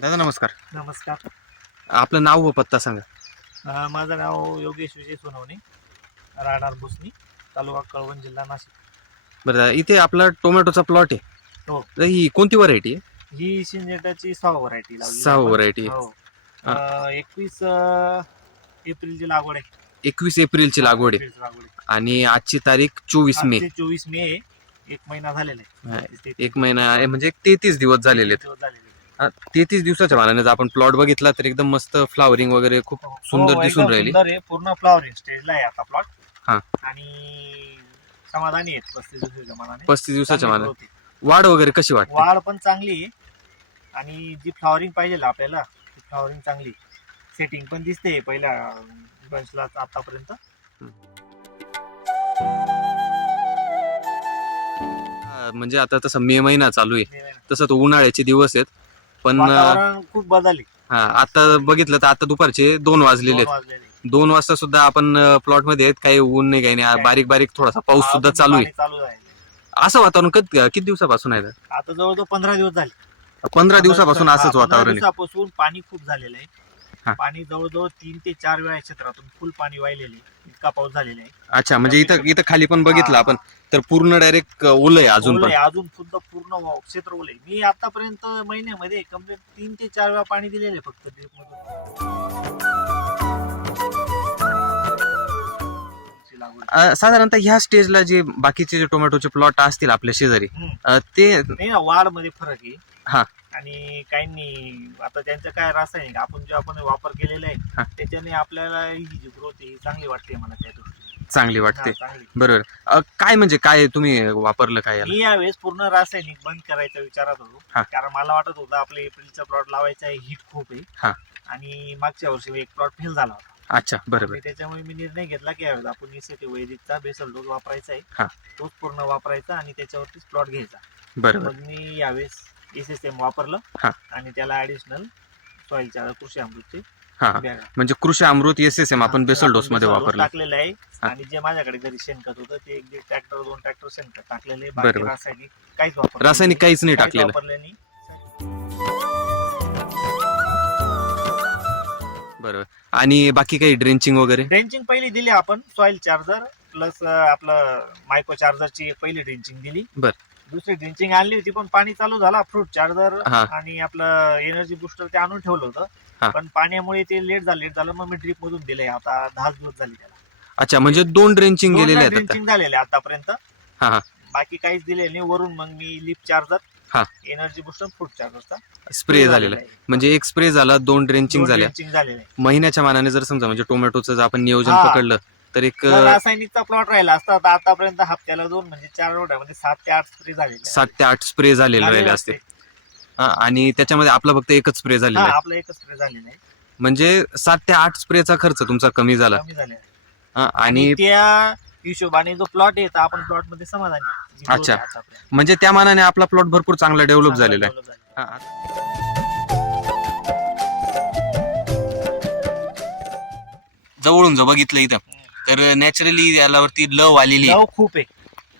दादा नमस्कार. नमस्कार. आपलं नाव व पत्ता सांगा. अं, माझं नाव योगेश विजय सोनवणे राहणार भुसणी तालुका कळवण जिल्हा नाशिक. बरं दादा इथे आपला टोमॅटोचा प्लॉट आहे. हो. तर ही कोणती व्हरायटी आहे? ही सिंजेटाची सहा व्हरायटी सहा व्हरायटी हो. अं, एकवीस अं, एप्रिलची लागवड आहे. एकवीस एप्रिलची लागवड आहे. एप्रिलची लागवड आहे. आणि आजची तारीख चोवीस मे. आजचे चोवीस मे आहे. एक महिना झालेला हा, आहे एक महिना म्हणजे तेहतीस दिवस झालेले आहेत. झालेले. तेहतीस दिवसाच्या मानाने जर आपण प्लॉट बघितला तर एकदम मस्त फ्लावरिंग वगैरे खूप हो, सुंदर हो, दिसून राहिली. सुंदर आहे. पूर्ण फ्लॉवरिंग स्टेजला आहे आता प्लॉट हा. आणि समाधानी आहेत पस्तीस दिवसाच्या मानाने. पस्तीस दिवसाच्या मानाने. वाढ वगैरे कशी वाटते? वाढ पण चांगली आहे. आणि जी फ्लॉवरिंग पाहिजे आपल्याला ती फ्लॉवरिंग चांगली सेटिंग पण दिसते पहिल्या बंचला आतापर्यंत. म्हणजे आता तसं मे महिना चालू आहे. तसं तो उन्हाळ्याचे दिवस आहेत. पण अं, वातावरण खूप बदलले. हा आता बघितलं तर आता दुपारचे दोन वाजलेले दोन आहेत. वाजलेले. दोन वाजता सुद्धा आपण प्लॉटमध्ये आहेत. काही ऊन नाही काही नाही. बारीक बारीक थोडासा पाऊस सुद्धा चालू आहे. चालू आहे. असं वातावरण कधी किती दिवसापासून आहे? आता जवळजवळ पंधरा दिवस झाले. पंधरा दिवसापासून हा, असंच पंधरा वातावरण आहे. दिवसापासून पाणी खूप झालेलं हा. पाणी जवळजवळ तीन ते चार वेळा क्षेत्रातून फुल पाणी वाहिलेले. इतका पाऊस झालेला आहे अच्छा म्हणजे इथं इथं खाली पण बघितलं हा. आपण तर पूर्ण डायरेक्ट ओलं आहे अजून पण अजून सुद्धा पूर्ण व- क्षेत्र ओले मी आतापर्यंत महिन्यामध्ये कंप्लीट तीन ते चार वेळा पाणी दिलेलं फक्त मधून अं, साधारणतः ह्या स्टेजला जे बाकीचे जे टोमॅटोचे प्लॉट असतील आपल्या शेजारी हम्म. अं, ते नाही ना वाढमध्ये फरक आहे हा. आणि काहींनी आता त्यांचं काय रासायनिक आपण जे आपण वापर केलेला हा. आहे त्याच्याने आपल्याला ही जी ग्रोथ आहे ही चांगली वाटते मला त्या दृष्टीने. चांगली हा, वाटते चांगली बरोबर अं, काय म्हणजे काय तुम्ही वापरलं काय याला मी यावेळेस पूर्ण रासायनिक बंद करायचा विचारात होतो. कारण मला वाटत होतं आपल्या एप्रिलचा प्लॉट लावायचा आहे हिट खूप हा. आहे आणि मागच्या वर्षी एक प्लॉट फेल झाला होता अच्छा बरोबर आणि त्याच्यामुळे मी निर्णय घेतला की यावेळेस आपण निसर्ग वैदिकचा बेसल डोस वापरायचा हा. आहे तोच पूर्ण वापरायचा आणि त्याच्यावरतीच प्लॉट घ्यायचा. बरोबर मग मी यावेळेस एम वापरलं हा. आणि त्याला ऍडिशनल सॉइलच्या कृषी अमृतचे हा बॅग. म्हणजे Krushi Amrut S S M आपण बेसल डोस मध्ये वापरलं. टाकलेलं आहे. आणि जे माझ्याकडे घरी शेणखत होतं ते एक दीड ट्रॅक्टर दोन ट्रॅक्टर शेणखत टाकलेले आहे. बरोबर. रासायनिक काहीच वापर रासायनिक काहीच नाही टाकलेलं. वापरले नाही. बरोबर. आणि बाकी काही ड्रेंचिंग वगैरे ड्रेंचिंग पहिली दिली आपण सॉइल चार्जर प्लस आपलं मायक्रो चार्जरची पहिली ड्रेंचिंग दिली बर. दुसरी ड्रेंचिंग आणली होती पण पाणी चालू झाला फ्रूट चार्जर हा. आणि आपलं एनर्जी बुस्टर ते आणून ठेवलं हा. होतं पण पाण्यामुळे ते लेट झालं लेट झालं मग मी ड्रीप मधून दिलंय आता दहा दिवस झाले त्याला अच्छा म्हणजे दोन ड्रेंचिंग गेलेले आहेत आता ड्रेंचिंग झालेले आतापर्यंत हा, हा. बाकी काहीच दिले नाही वरून मग मी लिप चार्जर हा. एनर्जी बुस्टर फ्रूट चार्जरचा स्प्रे झालेला. आहे. म्हणजे एक स्प्रे झाला दोन ड्रेंचिंग झाल्या. झालेलं आहे. महिन्याच्या मानाने जर समजा म्हणजे टोमॅटोचं जर आपण नियोजन हा. पकडलं तर एक जर रासायनिकचा प्लॉट राहिला असता तर आतापर्यंत हप्त्याला दोन म्हणजे चार रोड्यामध्ये सात ते आठ स्प्रे झालेले आहे. सात ते आठ स्प्रे झालेले झालेले राहिले असते. हा, आणि त्याच्यामध्ये आपला फक्त एकच स्प्रे झालेला आहे. आपला एकच स्प्रे झालेला आहे. म्हणजे सात ते आठ स्प्रेचा खर्च तुमचा कमी झाला. कमी झाले आहे. हा, आणि आणि त्या हिशोबाने जो प्लॉट आहे तर आपण प्लॉटमध्ये समाधानी आहे. जी अच्छा. आतापर्यंत. म्हणजे त्या मानाने आपला प्लॉट भरपूर चांगला डेव्हलप झालेला आहे develop झालेला आहे. हा. जवळून जर बघितलं इथं तर नॅचरली यालावरती लव आलेली आहे. लव खूप आहे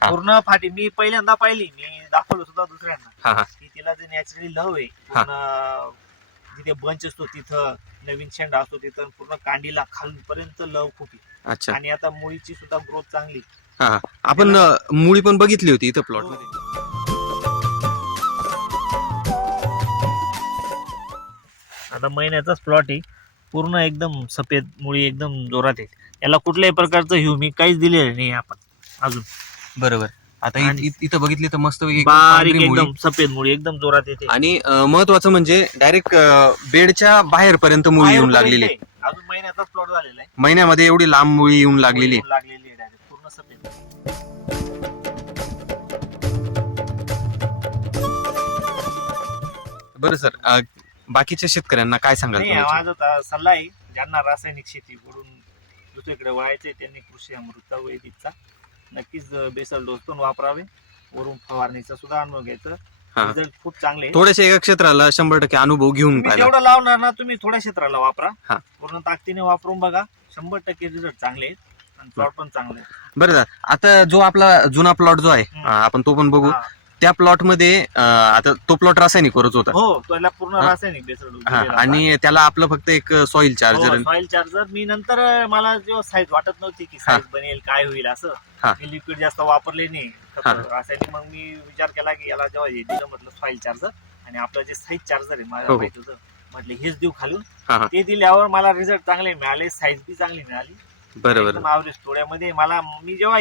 हा. पूर्ण फाटी मी पहिल्यांदा पाहिली मी दाखवलं सुद्धा दुसऱ्यांना हा हा की तिला जे नॅचरली लव आहे पूर्ण जिथे बंच असतो तिथं नवीन शेंडा असतो तिथं पूर्ण कांडीला खालपर्यंत लव खूप अच्छा. आणि आता मुळीची सुद्धा ग्रोथ चांगली. हा हा. आपण अ, मुळी पण बघितली होती इथं प्लॉटमध्ये. आता महिन्याचाच प्लॉट आहे. पूर्ण एकदम सफेद मुळी एकदम जोरात आहे. याला कुठल्याही प्रकारचं ह्युमिक काहीच दिलेलं नाही आपण अजून. बरोबर. आता आणि- इथं बघितली तर मस्त बारीक एकदम सफेद मुळी एकदम जोरात येते आणि अ, महत्वाचं म्हणजे डायरेक्ट बेडच्या बाहेर पर्यंत मुळी येऊन लागलेली आहे. अजून महिन्याचाच प्लॉट झालेला आहे महिन्यामध्ये एवढी लांब मुळी येऊन लागलेली आहे. येऊन लागलेली आहे direct. पूर्ण सफेद बरं सर अ, बाकीच्या शेतकऱ्यांना काय सांगाल नाही तुम्ही माझा ता- सल्ला आहे ज्यांना रासायनिक शेती कडून दुसरीकडे वळायचंय त्यांनी कृषी अमृतचा वैदिकचा नक्कीच बेसल डोस पण वापरावे वरून फवारणीचा सुद्धा अनुभव घ्यायचा हा. रिझल्ट खूप चांगले. थोड्याशा एका क्षेत्राला शंभर टक्के अनुभव घेऊन तुम्ही पाहिला जेवढं लावणार ना तुम्ही थोड्या क्षेत्राला वापरा हा. पूर्ण ताकदीने वापरून बघा शंभर टक्के रिझल्ट चांगले आहेत आणि प्लॉट पण चांगले आहेत. बरं आता जो आपला जुना प्लॉट जो आहे हम्म. अ, आपण तो पण बघू हा. त्या प्लॉटमध्ये आता तो प्लॉट रासायनिक वरच होता हो त्याला पूर्ण हा. रासायनिक हा. आणि त्याला आपलं फक्त एक सॉइल चार्जर सॉइल चार्जर मी नंतर मला जेव्हा साईज वाटत नव्हती की साईज बनेल काय होईल असं हा. मी लिक्विड जास्त वापरले नाही खतं, हा. रासायनिक मग मी विचार केला की याला जेव्हा हे दिलं म्हटलं सॉइल चार्जर आणि आपलं जे साईज चार्जर आहे हो, मला हो. माहीत होतं म्हटलं हेच देऊ खालून हा, हा. ते दिल्यावर मला रिझल्ट चांगले मिळाले साईज बी चांगली मिळाली बरोबर एकदम average थोड्यामध्ये मला मी जेव्हा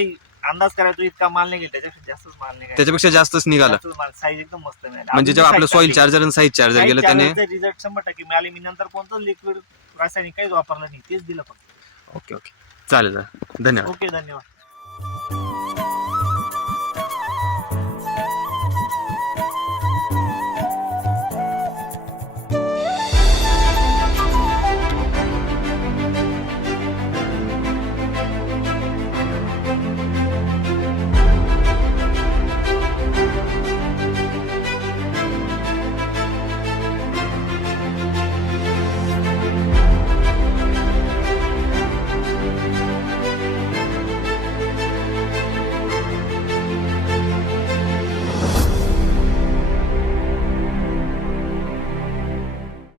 अंदाज करायचो इतका माल नाही गेला त्याच्यापेक्षा जास्तच माल नाही त्याच्यापेक्षा जास्तच निघाला. साईज एकदम मस्त मिळाली. म्हणजे जेव्हा आपलं सॉइल चार्जर आणि साईज चार्जर गेलं त्याने रिझल्ट शंभर टक्के मिळाले. मी नंतर कोणतं लिक्विड रासायनिक काहीच वापरलं नाही. तेच दिलं फक्त. Okay okay. चालेल. धन्यवाद. ओके धन्यवाद.